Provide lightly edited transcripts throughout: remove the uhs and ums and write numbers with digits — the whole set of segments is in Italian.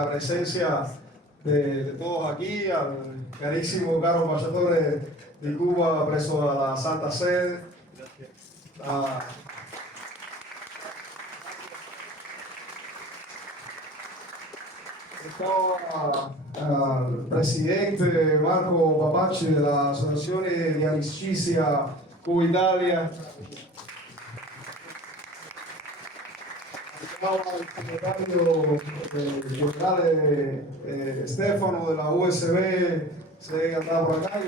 la presencia de todos aquí, al carísimo Carlos Pachatore de Cuba, preso a la Santa Sede, al presidente Marco Papacci de la Asociazione di Amicizia Cuba-Italia, al secretario generale Stefano de la USB, se andaba por acá, y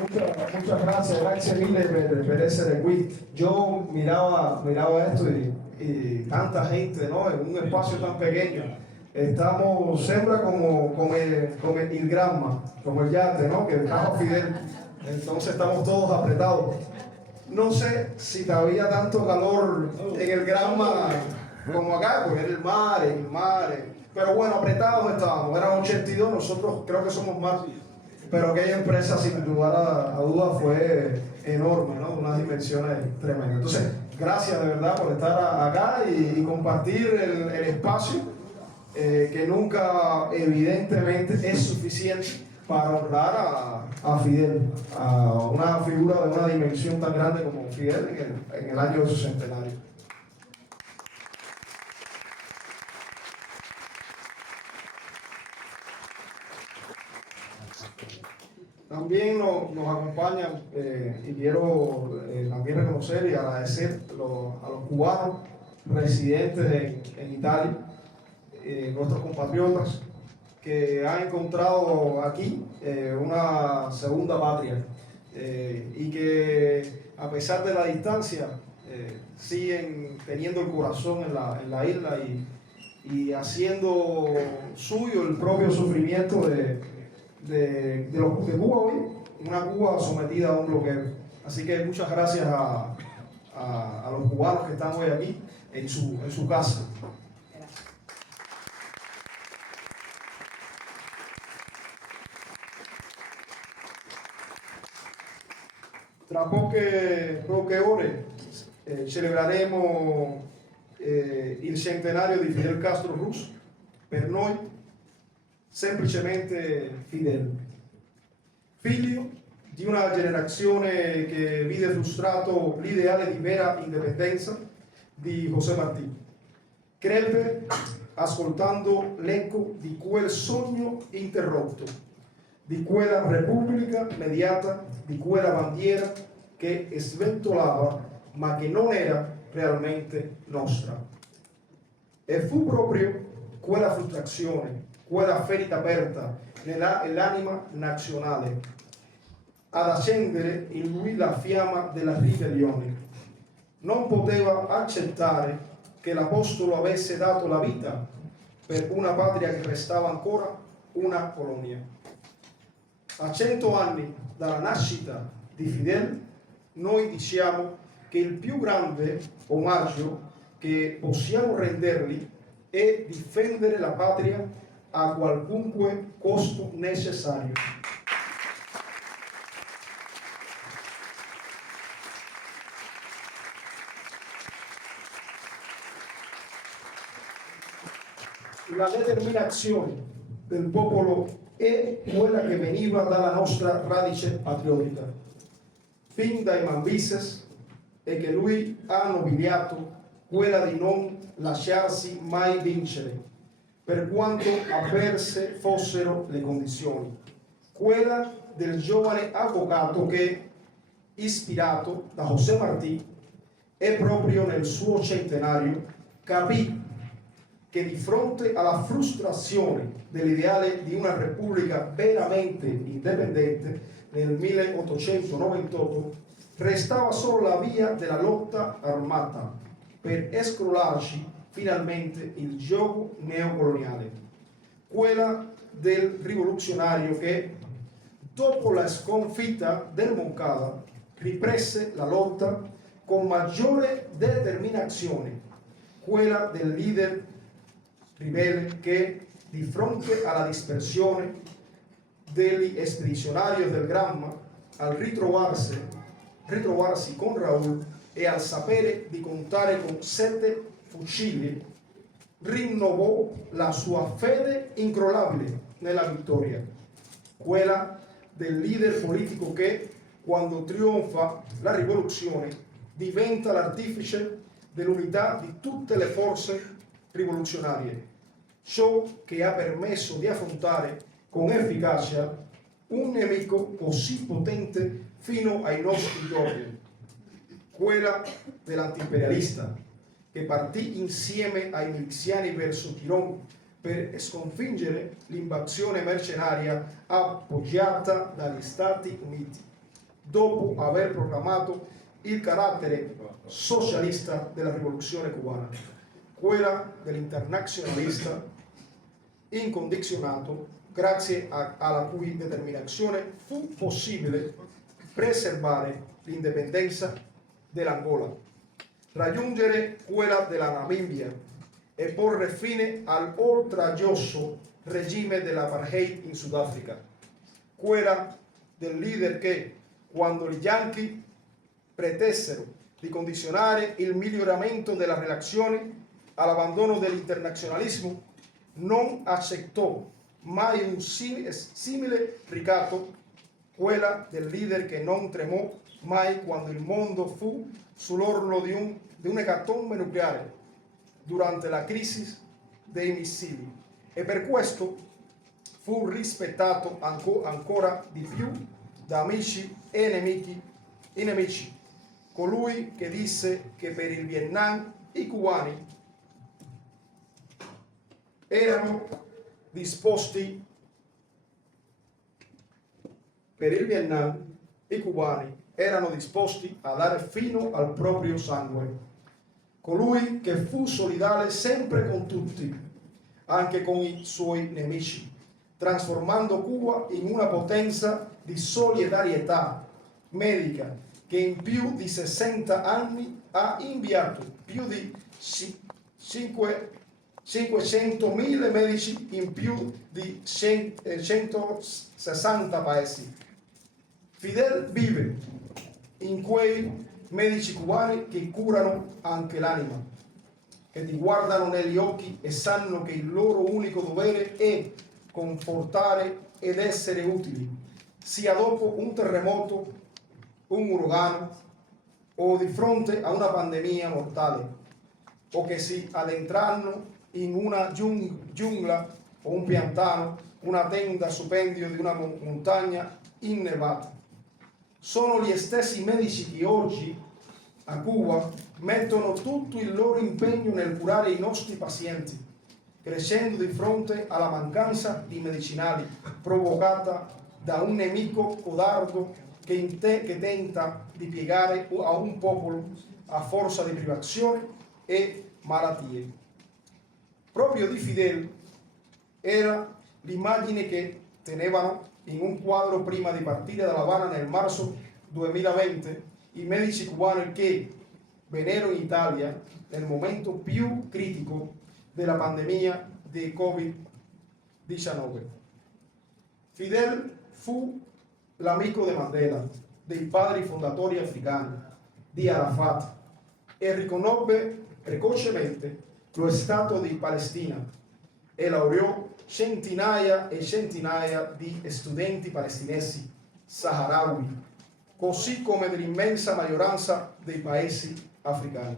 muchas gracias mille per essere qui. Yo miraba esto y tanta gente, ¿no? En un espacio tan pequeño. Estamos siempre como el Granma, como el yate, ¿no? Que trajo Fidel. Entonces estamos todos apretados. No sé si todavía tanto calor en el Granma como acá, porque era el mar. Pero bueno, apretados estábamos. Eran 82, nosotros creo que somos más. Pero aquella empresa, sin lugar a dudas, fue enorme, ¿no? Unas dimensiones tremendas. Entonces, gracias de verdad por estar acá y compartir el espacio, que nunca, evidentemente, es suficiente para honrar a Fidel, a una figura de una dimensión tan grande como Fidel en el año de su centenario. También nos acompañan, y quiero también reconocer y agradecer a los cubanos residentes en Italia, nuestros compatriotas que han encontrado aquí una segunda patria, y que a pesar de la distancia siguen teniendo el corazón en la isla y haciendo suyo el propio sufrimiento de Cuba hoy, una Cuba sometida a un bloqueo. Así que muchas gracias a los cubanos que están hoy aquí en su casa. Tra poche ore celebreremo il centenario di Fidel Castro Rus. Per noi semplicemente Fidel, figlio di una generazione che vide frustrato l'ideale di vera indipendenza di José Martí. Crebbe ascoltando l'eco di quel sogno interrotto, di quella repubblica mediata, di quella bandiera che sventolava ma che non era realmente nostra. E fu proprio quella frustrazione, quella ferita aperta nell'anima nazionale ad accendere in lui la fiamma della ribellione. Non poteva accettare che l'apostolo avesse dato la vita per una patria che restava ancora una colonia. A 100 anni dalla nascita di Fidel, noi diciamo che il più grande omaggio che possiamo rendergli è difendere la patria a qualunque costo necessario. La determinazione del popolo è quella che veniva dalla nostra radice patriottica, fin dai Mambises, e che lui ha nobiliato, quella di non lasciarsi mai vincere, per quanto avverse fossero le condizioni, quella del giovane avvocato che, ispirato da José Martí, e proprio nel suo centenario capì che di fronte alla frustrazione dell'ideale di una repubblica veramente indipendente nel 1898 restava solo la via della lotta armata per scrollarci finalmente il gioco neocoloniale, quella del rivoluzionario che, dopo la sconfitta del Moncada, riprese la lotta con maggiore determinazione, quella del leader ribelle che, di fronte alla dispersione degli spedizionari del Granma, al ritrovarsi con Raúl e al sapere di contare con 7 fucili rinnovò la sua fede incrollabile nella vittoria, quella del leader politico che, quando trionfa la rivoluzione, diventa l'artefice dell'unità di tutte le forze rivoluzionarie, ciò che ha permesso di affrontare con efficacia un nemico così potente fino ai nostri giorni, quella dell'antiimperialista, che partì insieme ai miliziani verso Tirone per sconfiggere l'invasione mercenaria appoggiata dagli Stati Uniti, dopo aver proclamato il carattere socialista della rivoluzione cubana, quella dell'internazionalista incondizionato, grazie alla cui determinazione fu possibile preservare l'indipendenza dell'Angola, raggiungere quella della Namibia e porre fine all'oltraggioso regime dell'apartheid in Sudafrica, quella del leader che, quando gli Yankee pretesero di condizionare il miglioramento delle relazioni all'abbandono dell'internazionalismo, non accettò mai un simile ricatto, quella del leader che non tremò mai quando il mondo fu sull'orlo di un'ecatombe nucleare durante la crisi dei missili, e per questo fu rispettato ancora di più da amici e nemici, colui che disse che per il Vietnam i cubani erano disposti a dare fino al proprio sangue, colui che fu solidale sempre con tutti, anche con i suoi nemici, trasformando Cuba in una potenza di solidarietà medica che in più di 60 anni ha inviato più di 500.000 medici in più di 160 paesi. Fidel vive in quei medici cubani che curano anche l'anima, che ti guardano negli occhi e sanno che il loro unico dovere è confortare ed essere utili, sia dopo un terremoto, un uragano o di fronte a una pandemia mortale, o che si addentrano in una giungla o un piantano, una tenda su pendio di una montagna innevata. Sono gli stessi medici che oggi a Cuba mettono tutto il loro impegno nel curare i nostri pazienti, crescendo di fronte alla mancanza di medicinali provocata da un nemico codardo che tenta di piegare a un popolo a forza di privazione e malattie. Proprio di Fidel era l'immagine che tenevano in un quadro prima di partire da La Habana nel marzo 2020 i medici cubani che vennero in Italia nel momento più critico della pandemia di Covid-19. Fidel fu l'amico di Mandela, dei padri fondatori africani, di Arafat, e riconobbe precocemente lo Stato di Palestina e laureò centinaia e centinaia di studenti palestinesi saharawi, così come dell'immensa maggioranza dei paesi africani.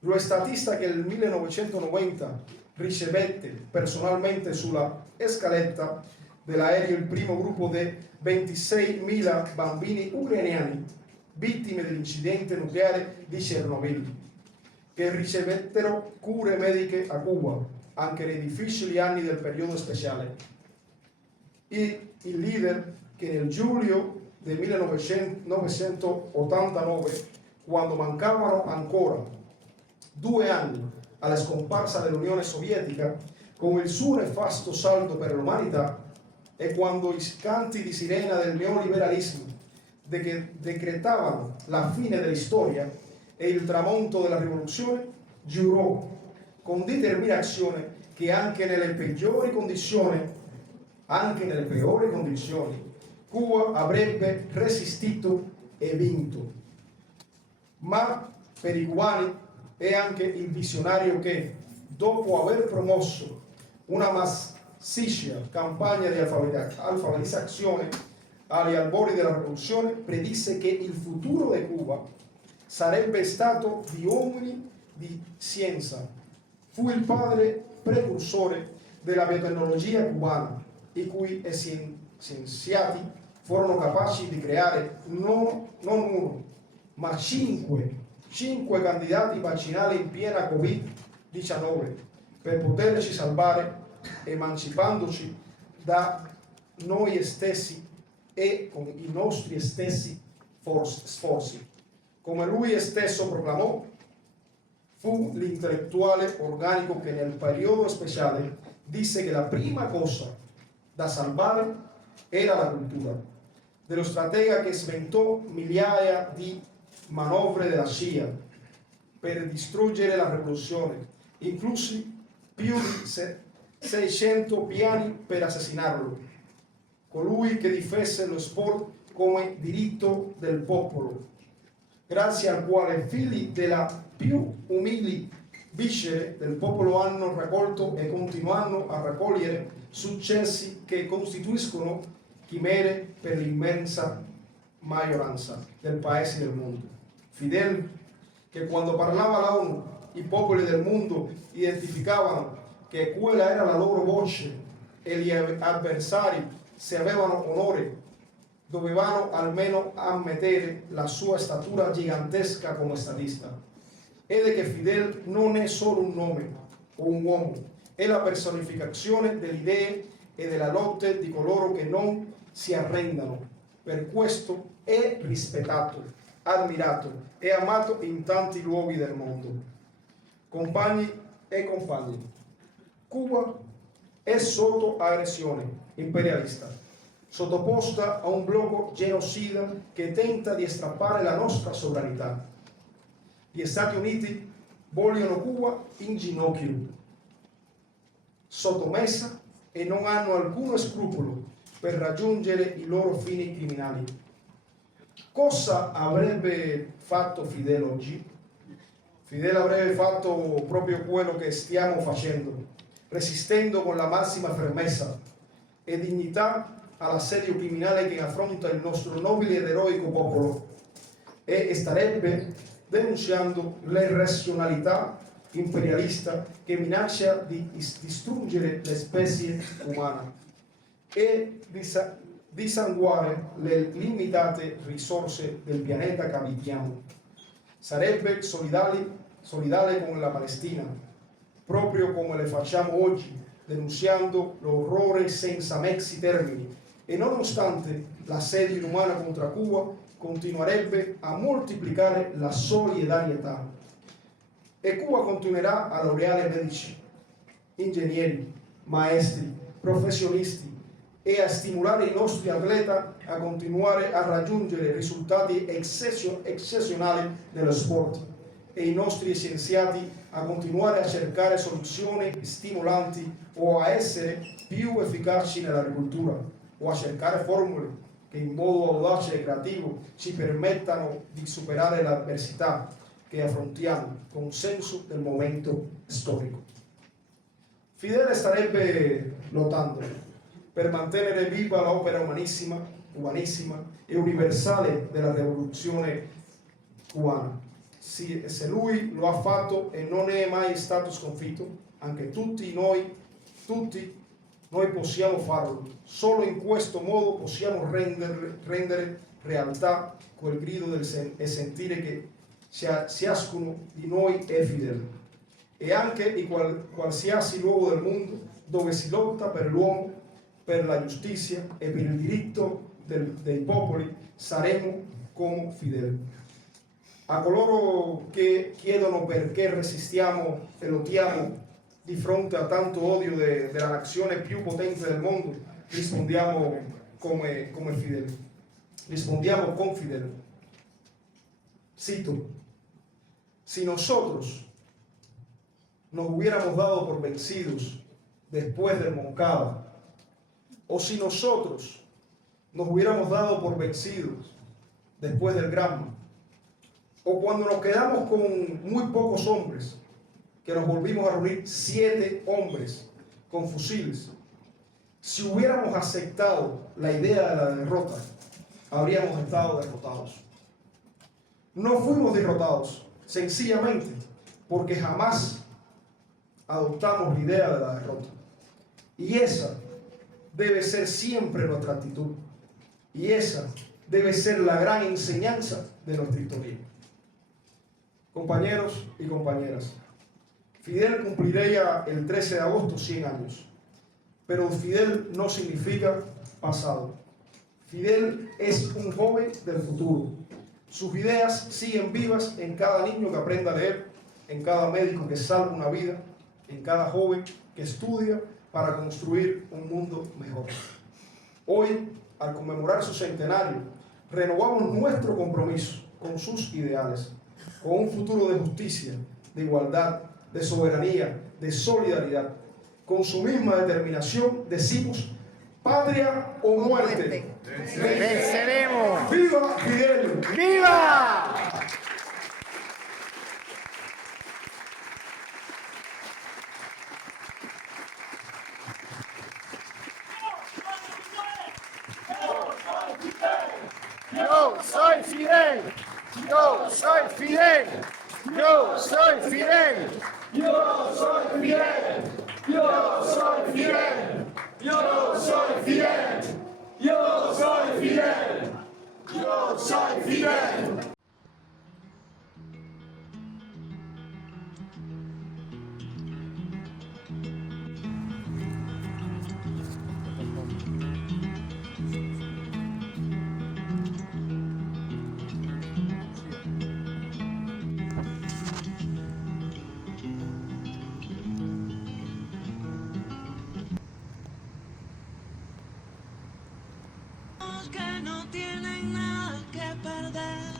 Lo statista che nel 1990 ricevette personalmente sulla scaletta dell'aereo il primo gruppo di 26.000 bambini ucrainiani vittime dell'incidente nucleare di Chernobyl, che ricevettero cure mediche a Cuba anche nei difficili anni del periodo speciale. Il leader che nel giugno del 1989, quando mancavano ancora 2 anni alla scomparsa dell'Unione Sovietica, con il suo nefasto saldo per l'umanità, e quando i canti di sirena del neoliberalismo decretavano la fine della storia e il tramonto della rivoluzione, giurò con determinazione che anche nelle peori condizioni, Cuba avrebbe resistito e vinto. Ma per i cubani è anche il visionario che, dopo aver promosso una massiccia campagna di alfabetizzazione agli albori della rivoluzione, predisse che il futuro di Cuba sarebbe stato di uomini di scienza. Fu il padre precursore della biotecnologia cubana, i cui scienziati furono capaci di creare non uno, ma cinque candidati vaccinali in piena Covid-19 per poterci salvare, emancipandoci da noi stessi e con i nostri stessi sforzi. Come lui stesso proclamò, fu l'intellettuale organico che nel periodo speciale disse che la prima cosa da salvare era la cultura, dello stratega che sventò migliaia di manovre della CIA per distruggere la rivoluzione, inclusi più di 600 piani per assassinarlo, colui che difese lo sport come diritto del popolo, grazie al quale figli della più umili viscere del popolo hanno raccolto e continuano a raccogliere successi che costituiscono chimere per l'immensa maggioranza dei paesi del mondo. Fidel, che quando parlava all'ONU i popoli del mondo identificavano che quella era la loro voce e gli avversari, se avevano onore, dovevano almeno ammettere la sua statura gigantesca come statista. Ed è che Fidel non è solo un nome o un uomo, è la personificazione delle idee e della lotta di coloro che non si arrendano. Per questo è rispettato, ammirato e amato in tanti luoghi del mondo. Compagni e compagni, Cuba è sotto aggressione imperialista, sottoposta a un blocco genocida che tenta di strappare la nostra sovranità. Gli Stati Uniti vogliono Cuba in ginocchio, sottomessa, e non hanno alcun scrupolo per raggiungere i loro fini criminali. Cosa avrebbe fatto Fidel oggi? Fidel avrebbe fatto proprio quello che stiamo facendo, resistendo con la massima fermezza e dignità all'assedio criminale che affronta il nostro nobile ed eroico popolo, e starebbe denunciando l'irrazionalità imperialista che minaccia di distruggere le specie umane e dissanguare le limitate risorse del pianeta che abitiamo. Sarebbe solidale con la Palestina, proprio come le facciamo oggi, denunciando l'orrore senza mezzi termini, e nonostante l'assedio inumano contro Cuba, continuerebbe a moltiplicare la solidarietà. E Cuba continuerà a laureare medici, ingegneri, maestri, professionisti e a stimolare i nostri atleti a continuare a raggiungere risultati eccezionali nello sport, e i nostri scienziati a continuare a cercare soluzioni stimolanti o a essere più efficaci nell'agricoltura, o a cercare formule che in modo audace e creativo ci permettano di superare l'avversità che affrontiamo con senso del momento storico. Fidel starebbe lottando per mantenere viva l'opera umanissima e universale della rivoluzione cubana. Se lui lo ha fatto e non è mai stato sconfitto, anche tutti noi possiamo farlo. Solo in questo modo possiamo rendere realtà quel grido e sentire che ciascuno di noi è fedele. E anche in qualsiasi luogo del mondo dove si lotta per l'uomo, per la giustizia e per il diritto dei popoli, saremo come fedeli. A coloro che chiedono perché resistiamo e lottiamo di fronte a tanto odio della nazione più potente del mondo, rispondiamo come fedeli. Rispondiamo con Fidel. Cito: si nosotros nos hubiéramos dado por vencidos después del Moncada, o si nosotros nos hubiéramos dado por vencidos después del Granma, o cuando nos quedamos con muy pocos hombres que nos volvimos a reunir 7 hombres con fusiles. Si hubiéramos aceptado la idea de la derrota, habríamos estado derrotados. No fuimos derrotados, sencillamente porque jamás adoptamos la idea de la derrota. Y esa debe ser siempre nuestra actitud. Y esa debe ser la gran enseñanza de nuestra historia. Compañeros y compañeras, Fidel cumpliría el 13 de agosto 100 años. Pero Fidel no significa pasado. Fidel es un joven del futuro. Sus ideas siguen vivas en cada niño que aprenda a leer, en cada médico que salva una vida, en cada joven que estudia para construir un mundo mejor. Hoy, al conmemorar su centenario, renovamos nuestro compromiso con sus ideales, con un futuro de justicia, de igualdad, de soberanía, de solidaridad. Con su misma determinación decimos: patria o muerte. ¡Venceremos! ¡Viva Fidel! ¡Viva! Yo soy Fidel. Yo soy Fidel. Yo soy Fidel. Yo soy Fidel. Yo soy Fidel. Yo soy Fidel. Yo soy Fidel. Yo soy Fidel. Que no tienen nada que perder,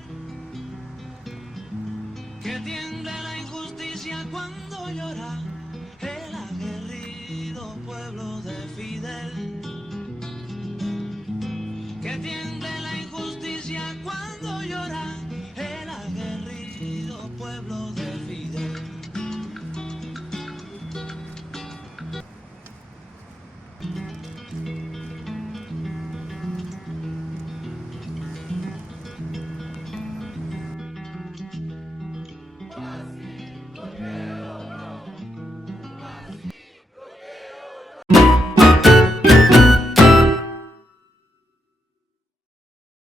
que tiende la injusticia cuando llora,